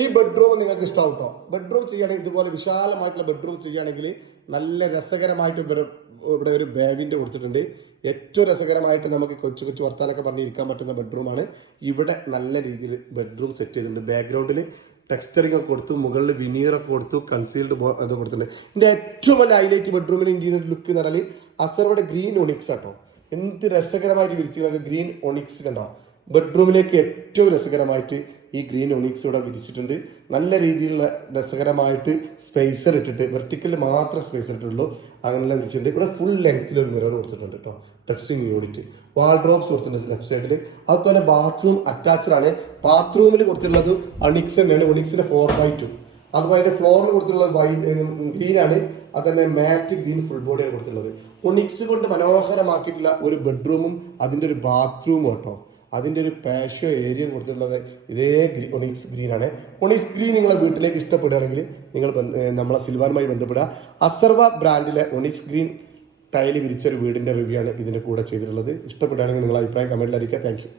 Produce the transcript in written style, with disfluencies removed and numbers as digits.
ഈ ബെഡ്റൂം നിങ്ങൾക്ക് ഇഷ്ടമാവും കേട്ടോ. ബെഡ്റൂം ചെയ്യുകയാണെങ്കിൽ ഇതുപോലെ വിശാലമായിട്ടുള്ള ബെഡ്റൂം ചെയ്യുകയാണെങ്കിൽ നല്ല രസകരമായിട്ട് ഇവിടെ ഒരു ബേവിൻ്റെ കൊടുത്തിട്ടുണ്ട്. ഏറ്റവും രസകരമായിട്ട് നമുക്ക് കൊച്ചു കൊച്ചു വർത്താനൊക്കെ പറഞ്ഞിരിക്കാൻ പറ്റുന്ന ബെഡ്റൂമാണ്. ഇവിടെ നല്ല രീതിയിൽ ബെഡ്റൂം സെറ്റ് ചെയ്തിട്ടുണ്ട്. ബാക്ക്ഗ്രൗണ്ടിൽ ടെക്സ്ചറിങ് ഒക്കെ കൊടുത്തു, മുകളിൽ വിനീറൊക്കെ കൊടുത്തു, കൺസീൽഡ് അത് കൊടുത്തിട്ടുണ്ട്. ഇതിൻ്റെ ഏറ്റവും വലിയ ഹൈലൈറ്റ് ബെഡ്റൂമിന് ഇന്റീരിയർ ലുക്ക് എന്ന് പറഞ്ഞാൽ അസർവയുടെ ഗ്രീൻ ഒണിക്സ് ആട്ടോ. എന്ത് രസകരമായിട്ട് വിരിച്ചിരിക്കുന്നത്. ഗ്രീൻ ഒണിക്സ് കണ്ടോ. ബെഡ്റൂമിലേക്ക് ഏറ്റവും രസകരമായിട്ട് ഈ ഗ്രീൻ ഒണിക്സ് ഇവിടെ വിരിച്ചിട്ടുണ്ട്. നല്ല രീതിയിലുള്ള രസകരമായിട്ട് സ്പേസർ ഇട്ടിട്ട്, വെർട്ടിക്കലിൽ മാത്രം സ്പേസർ ഇട്ടുള്ളൂ, അങ്ങനെല്ലാം വിരിച്ചിട്ടുണ്ട്. ഇവിടെ ഫുൾ ലെങ്ത്തിൽ ഒരു മിറർ കൊടുത്തിട്ടുണ്ട് കേട്ടോ. ഡ്രസ്സിങ് യൂണിറ്റ്, വാൾഡ്രോബ്സ് കൊടുത്തിട്ടുണ്ട് ലെഫ്റ്റ് സൈഡിൽ. അതുപോലെ ബാത്റൂം അറ്റാച്ച്ഡ് ആണ്. ബാത്റൂമിൽ കൊടുത്തിട്ടുള്ളത് ഒണിക്സ് തന്നെയാണ്, ഒണിക്സിന്റെ 4x2. അതുപോലെ അതിന്റെ ഫ്ലോറിൽ കൊടുത്തിട്ടുള്ളത് ഗ്രീൻ ആണ്. അതന്നെ മാറ്റ് ഗ്രീൻ ഫുൾ ബോഡിയാണ് കൊടുത്തിട്ടുള്ളത്. ഒണിക്സ് കൊണ്ട് മനോഹരമാക്കിയിട്ടുള്ള ഒരു ബെഡ്റൂമും അതിന്റെ ഒരു ബാത്റൂമും കേട്ടോ. അതിൻ്റെ ഒരു പാഷ്യോ ഏരിയ കൊടുത്തിട്ടുള്ളത് ഇതേ ഒണിക്സ് ഗ്രീൻ ആണ്. ഒണിക്സ് ഗ്രീൻ നിങ്ങളെ വീട്ടിലേക്ക് ഇഷ്ടപ്പെടുകയാണെങ്കിൽ നിങ്ങൾ നമ്മളെ സിൽവാനുമായി ബന്ധപ്പെടുക. അസർവ ബ്രാൻഡിലെ ഒണിക്സ് ഗ്രീൻ ടൈല് വിരിച്ചൊരു വീടിൻ്റെ റിവ്യൂ ആണ് ഇതിൻ്റെ കൂടെ ചെയ്തിട്ടുള്ളത്. ഇഷ്ടപ്പെടുകയാണെങ്കിൽ നിങ്ങൾ അഭിപ്രായം കമൻറ്റിൽ അറിയിക്കുക. Thank you.